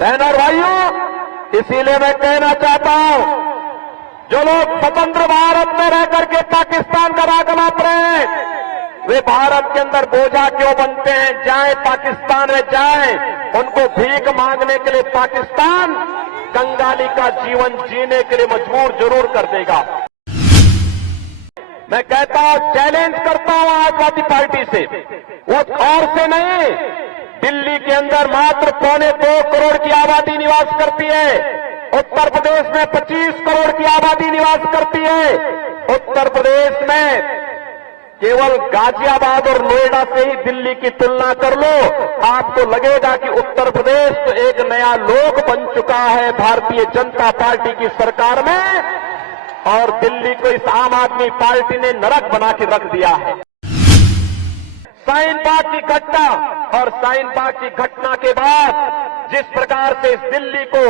बहन और भाइयों, इसीलिए मैं कहना चाहता हूं, जो लोग स्वतंत्र भारत में रह करके पाकिस्तान का राग नाप रहे हैं, वे भारत के अंदर बोझा क्यों बनते हैं? जाएं पाकिस्तान में जाएं, उनको भीख मांगने के लिए पाकिस्तान कंगाली का जीवन जीने के लिए मजबूर जरूर कर देगा। मैं कहता हूं, चैलेंज करता हूं समाजवादी पार्टी से, वो और से नहीं, दिल्ली के अंदर मात्र 2.25 करोड़ की आबादी निवास करती है, उत्तर प्रदेश में 25 करोड़ की आबादी निवास करती है। उत्तर प्रदेश में केवल गाजियाबाद और नोएडा से ही दिल्ली की तुलना कर लो, आपको लगेगा कि उत्तर प्रदेश तो एक नया लोक बन चुका है भारतीय जनता पार्टी की सरकार में, और दिल्ली को इस आम आदमी पार्टी ने नरक बना के रख दिया है। शाहीन बाग की घटना और शाहीन बाग की घटना के बाद जिस प्रकार से इस दिल्ली को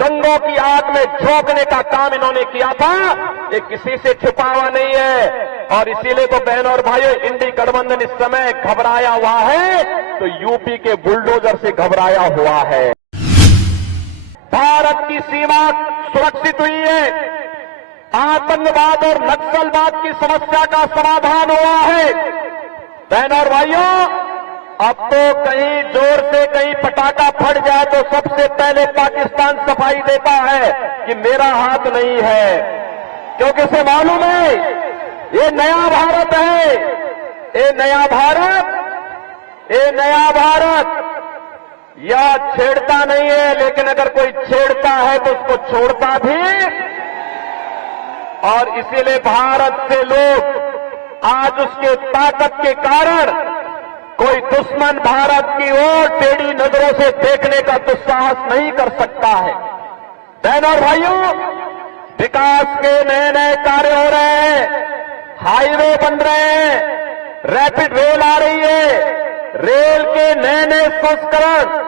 दंगों की आग में झोंकने का काम इन्होंने किया था, ये किसी से छुपा हुआ नहीं है। और इसीलिए तो बहन और भाइयों, इंडी गठबंधन इस समय घबराया हुआ है, तो यूपी के बुलडोजर से घबराया हुआ है। भारत की सीमा सुरक्षित हुई है, आतंकवाद और नक्सलवाद की समस्या का समाधान हुआ है। बहन और भाइयों, अब तो कहीं जोर से कहीं पटाखा फट जाए तो सबसे पहले पाकिस्तान सफाई देता है कि मेरा हाथ नहीं है, क्योंकि उसे मालूम है ये नया भारत है, ये नया भारत, ये नया भारत या छेड़ता नहीं है, लेकिन अगर कोई छेड़ता है तो उसको छोड़ता भी। और इसीलिए भारत से लोग आज उसके ताकत के कारण कोई दुश्मन भारत की ओर टेढ़ी नजरों से देखने का दुस्साहस नहीं कर सकता है। बहन और भाइयों, विकास के नए नए कार्य हो रहे हैं, हाईवे बन रहे हैं, रैपिड रेल आ रही है, रेल के नए नए संस्करण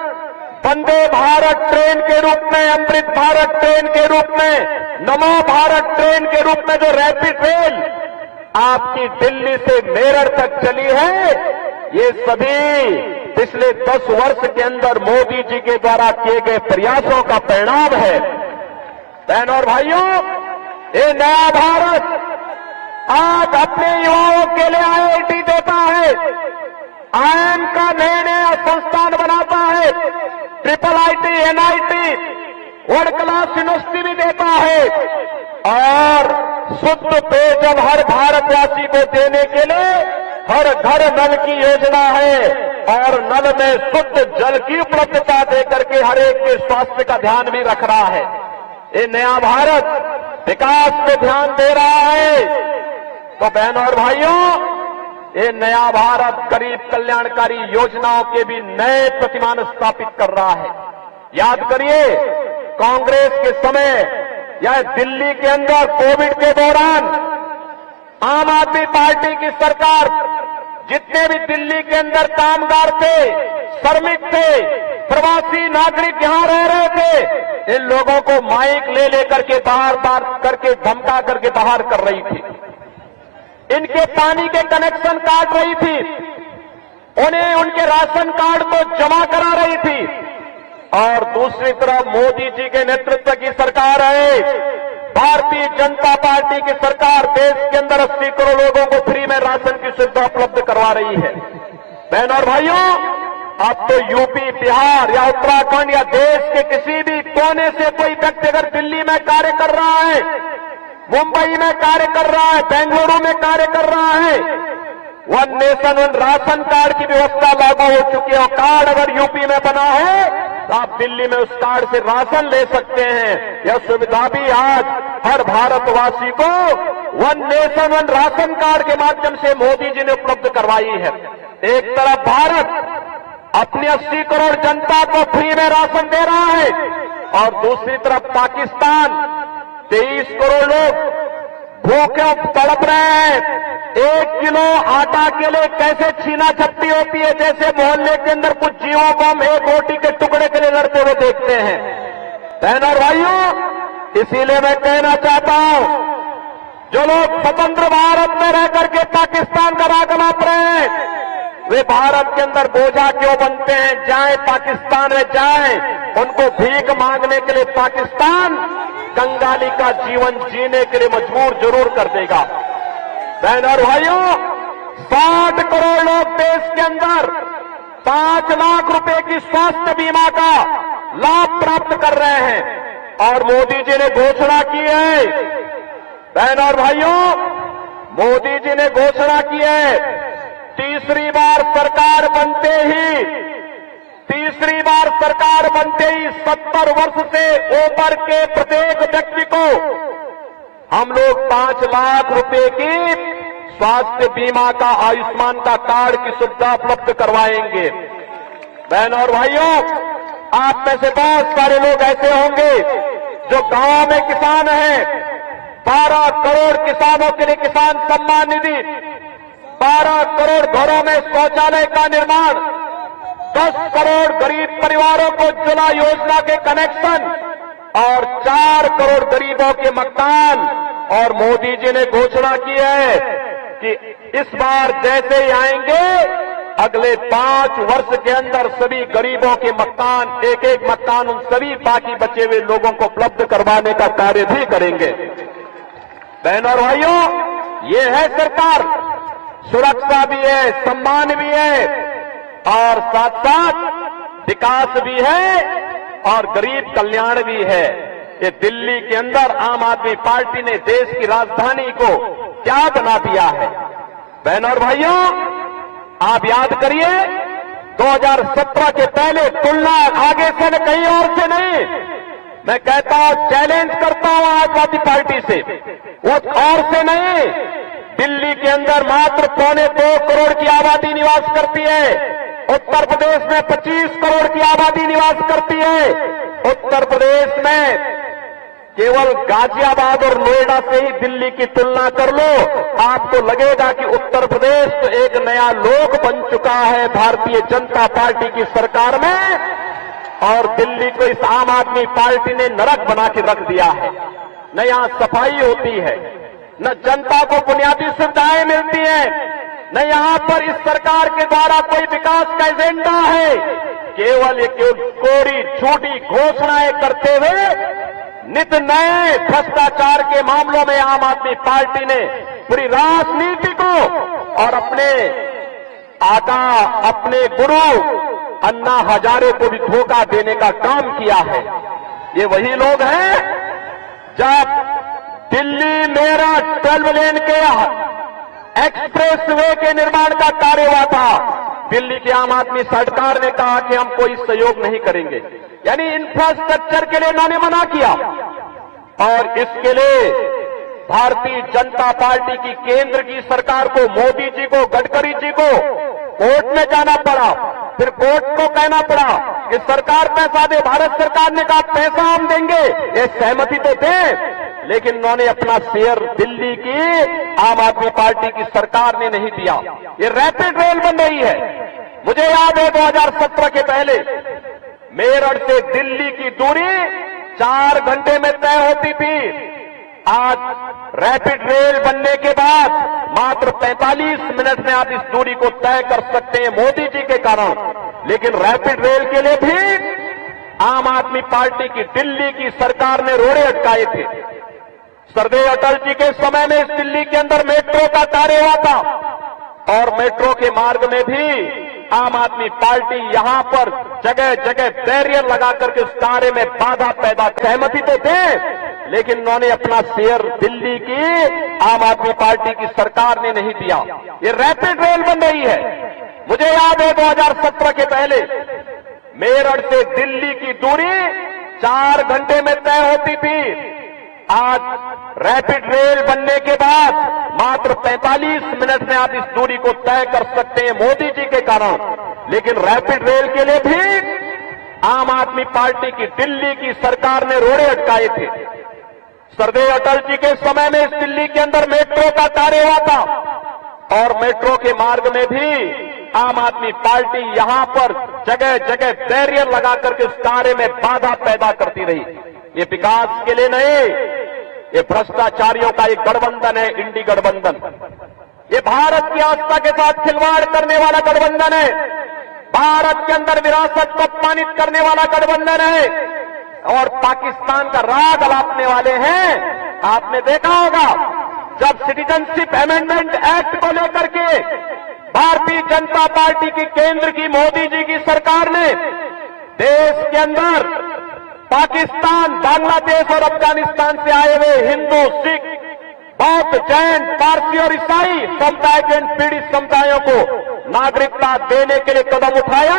वंदे भारत ट्रेन के रूप में, अमृत भारत ट्रेन के रूप में, नमो भारत ट्रेन के रूप में जो रैपिड रेल आपकी दिल्ली से मेरठ तक चली है, ये सभी पिछले 10 वर्ष के अंदर मोदी जी के द्वारा किए गए प्रयासों का परिणाम है। बहन और भाइयों, ये नया भारत आज अपने युवाओं के लिए IIT देता है, IIM का नया नया संस्थान बनाता है, IIIT, NIT, world class university भी देता है, और शुद्ध पेयजल हर भारतवासी को देने के लिए हर घर नल की योजना है, और नल में शुद्ध जल की उपलब्धता देकर के हर एक के स्वास्थ्य का ध्यान भी रख रहा है। ये नया भारत विकास पे ध्यान दे रहा है। तो बहन और भाइयों, ये नया भारत गरीब कल्याणकारी योजनाओं के भी नए प्रतिमान स्थापित कर रहा है। याद करिए, कांग्रेस के समय या दिल्ली के अंदर कोविड के दौरान आम आदमी पार्टी की सरकार जितने भी दिल्ली के अंदर कामगार थे, श्रमिक थे, प्रवासी नागरिक यहां रह रहे थे, इन लोगों को माइक ले लेकर के बाहर करके धमका करके बाहर कर रही थी, इनके पानी के कनेक्शन काट रही थी, उन्हें उनके राशन कार्ड को जमा करा रही थी। और दूसरी तरफ मोदी जी के नेतृत्व की सरकार है, भारतीय जनता पार्टी की सरकार देश के अंदर 80 करोड़ लोगों को फ्री में राशन की सुविधा उपलब्ध करवा रही है। बहन और भाइयों, अब तो यूपी, बिहार या उत्तराखंड या देश के किसी भी कोने से कोई व्यक्ति अगर दिल्ली में कार्य कर रहा है, मुंबई में कार्य कर रहा है, बेंगलुरु में कार्य कर रहा है, one nation one ration card की व्यवस्था लागू हो चुकी है। और कार्ड अगर यूपी में बना है तो आप दिल्ली में उस कार्ड से राशन ले सकते हैं। यह सुविधा भी आज हर भारतवासी को one nation one ration card के माध्यम से मोदी जी ने उपलब्ध करवाई है। एक तरफ भारत अपनी 80 करोड़ जनता को फ्री में राशन दे रहा है, और दूसरी तरफ पाकिस्तान 23 करोड़ लोग भूखे तड़प रहे हैं। 1 किलो आटा के लिए कैसे छीना झपटी होती है, जैसे मोहल्ले के अंदर कुछ जीवों को हम एक रोटी के टुकड़े के लिए लड़ते हुए देखते हैं। बहन और भाइयों, इसीलिए मैं कहना चाहता हूं, जो लोग स्वतंत्र भारत में रह करके पाकिस्तान का राग नाप रहे हैं, वे भारत के अंदर बोझा क्यों बनते हैं? जाएं पाकिस्तान में जाएं, उनको भीख मांगने के लिए पाकिस्तान कंगाली का जीवन जीने के लिए मजबूर जरूर कर देगा। बहन और भाइयों, 60 करोड़ लोग देश के अंदर 5 लाख रुपए की स्वास्थ्य बीमा का लाभ प्राप्त कर रहे हैं और मोदी जी ने घोषणा की है। बहन और भाइयों, मोदी जी ने घोषणा की है, तीसरी बार सरकार बनते ही 70 वर्ष से ऊपर के प्रत्येक व्यक्ति को हम लोग 5 लाख रुपए की स्वास्थ्य बीमा का, आयुष्मान का कार्ड की सुविधा उपलब्ध करवाएंगे। बहन और भाइयों, आप में से बहुत सारे लोग ऐसे होंगे जो गांव में किसान हैं। 12 करोड़ किसानों के लिए किसान सम्मान निधि, 12 करोड़ घरों में शौचालय का निर्माण, 10 करोड़ गरीब परिवारों को उज्ज्वला योजना के कनेक्शन और 4 करोड़ गरीबों के मकान। और मोदी जी ने घोषणा की है कि इस बार जैसे ही आएंगे, अगले 5 वर्ष के अंदर सभी गरीबों के मकान, एक एक मकान उन सभी बाकी बचे हुए लोगों को उपलब्ध करवाने का कार्य भी करेंगे। बहन और भाइयों, ये है सरकार, सुरक्षा भी है, सम्मान भी है और साथ साथ विकास भी है और गरीब कल्याण भी है। ये दिल्ली के अंदर आम आदमी पार्टी ने देश की राजधानी को क्या बना दिया है। बहन और भाइयों, आप याद करिए, 2017 के पहले तुलना आगे से न कहीं और से नहीं, मैं कहता हूं, चैलेंज करता हूं समाजवादी पार्टी से, वो और से नहीं, दिल्ली के अंदर मात्र 2.25 करोड़ की आबादी निवास करती है। उत्तर प्रदेश में 25 करोड़ की आबादी निवास करती है। उत्तर प्रदेश में केवल गाजियाबाद और नोएडा से ही दिल्ली की तुलना कर लो, आपको लगेगा कि उत्तर प्रदेश तो एक नया लोक बन चुका है भारतीय जनता पार्टी की सरकार में, और दिल्ली को इस आम आदमी पार्टी ने नरक बना के रख दिया है। न यहां सफाई होती है, न जनता को बुनियादी सुविधाएं मिलती हैं, न यहां पर इस सरकार के द्वारा कोई विकास का एजेंडा है। केवल कोरी झूठी घोषणाएं करते हुए नित नए भ्रष्टाचार के मामलों में आम आदमी पार्टी ने पूरी राजनीति को और अपने आका, अपने गुरु अन्ना हजारे को भी धोखा देने का काम किया है। ये वही लोग हैं, जब दिल्ली मेरठ 12 लेन के एक्सप्रेस वे के निर्माण का कार्य हुआ था, दिल्ली की आम आदमी सरकार ने कहा कि हम कोई सहयोग नहीं करेंगे, यानी इंफ्रास्ट्रक्चर के लिए इन्होंने मना किया। और इसके लिए भारतीय जनता पार्टी की केंद्र की सरकार को, मोदी जी को, गडकरी जी को कोर्ट में जाना पड़ा, फिर कोर्ट को कहना पड़ा कि सरकार पैसा दे। भारत सरकार ने कहा पैसा हम देंगे, ये सहमति तो थे, लेकिन उन्होंने अपना शेयर दिल्ली की आम आदमी पार्टी की सरकार ने नहीं दिया। ये रैपिड रेल बन रही है। मुझे याद है 2017 के पहले मेरठ से दिल्ली की दूरी 4 घंटे में तय होती थी। आज रैपिड रेल बनने के बाद मात्र 45 मिनट में आप इस दूरी को तय कर सकते हैं, मोदी जी के कारण। लेकिन रैपिड रेल के लिए भी आम आदमी पार्टी की दिल्ली की सरकार ने रोड़े अटकाए थे। सरदेव अटल जी के समय में इस दिल्ली के अंदर मेट्रो का कार्य हुआ था, और मेट्रो के मार्ग में भी आम आदमी पार्टी यहां पर जगह जगह बैरियर लगा करके उस कार्य में बाधा पैदा, सहमति तो थे, लेकिन उन्होंने अपना शेयर दिल्ली की आम आदमी पार्टी की सरकार ने नहीं दिया। ये रैपिड रेल बन रही है। मुझे याद है 2017 के पहले मेरठ से दिल्ली की दूरी 4 घंटे में तय होती थी। आज रैपिड रेल बनने के बाद मात्र 45 मिनट में आप इस दूरी को तय कर सकते हैं, मोदी जी के कारण। लेकिन रैपिड रेल के लिए भी आम आदमी पार्टी की दिल्ली की सरकार ने रोड़े अटकाए थे। सरदेव अटल जी के समय में इस दिल्ली के अंदर मेट्रो का कार्य हुआ था, और मेट्रो के मार्ग में भी आम आदमी पार्टी यहां पर जगह जगह बैरियर लगा करके उस कार्य में बाधा पैदा करती रही। ये विकास के लिए नहीं, ये भ्रष्टाचारियों का एक गठबंधन है, इंडी गठबंधन। ये भारत की आस्था के साथ खिलवाड़ करने वाला गठबंधन है। भारत के अंदर विरासत को अपमानित करने वाला गठबंधन है और पाकिस्तान का राग अलापने वाले हैं। आपने देखा होगा जब सिटीजनशिप अमेंडमेंट एक्ट को लेकर के भारतीय जनता पार्टी की केंद्र की मोदी जी की सरकार ने देश के अंदर पाकिस्तान, बांग्लादेश और अफगानिस्तान से आए हुए हिंदू, सिख, बौद्ध, जैन, पारसी और ईसाई समुदाय के पीड़ित समुदायों को नागरिकता देने के लिए कदम उठाया।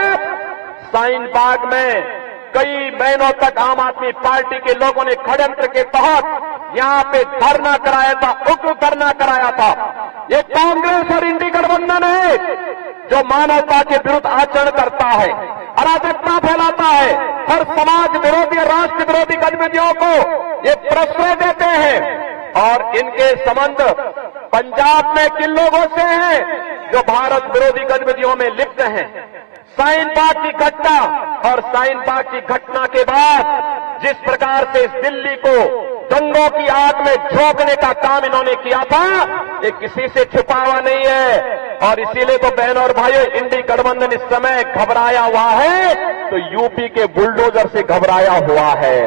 शाहीन बाग में कई महीनों तक आम आदमी पार्टी के लोगों ने षड्यंत्र के तहत यहां पे धरना कराया था, उग्र धरना कराया था। ये कांग्रेस और इंडी गठबंधन है जो मानवता के विरुद्ध आचरण करता है, अराजकता फैलाता है, हर समाज विरोधी और राष्ट्र विरोधी गतिविधियों को ये प्रश्रय देते हैं। और इनके संबंध पंजाब में किन लोगों से हैं जो भारत विरोधी गतिविधियों में लिप्त हैं। शाहीन बाग की घटना और शाहीन बाग की घटना के बाद जिस प्रकार से इस दिल्ली को दंगों की आग में झोंकने का काम इन्होंने किया था, ये किसी से छुपा हुआ नहीं है। और इसीलिए तो बहनों और भाइयों, इंडी गठबंधन इस समय घबराया हुआ है तो यूपी के बुलडोजर से घबराया हुआ है।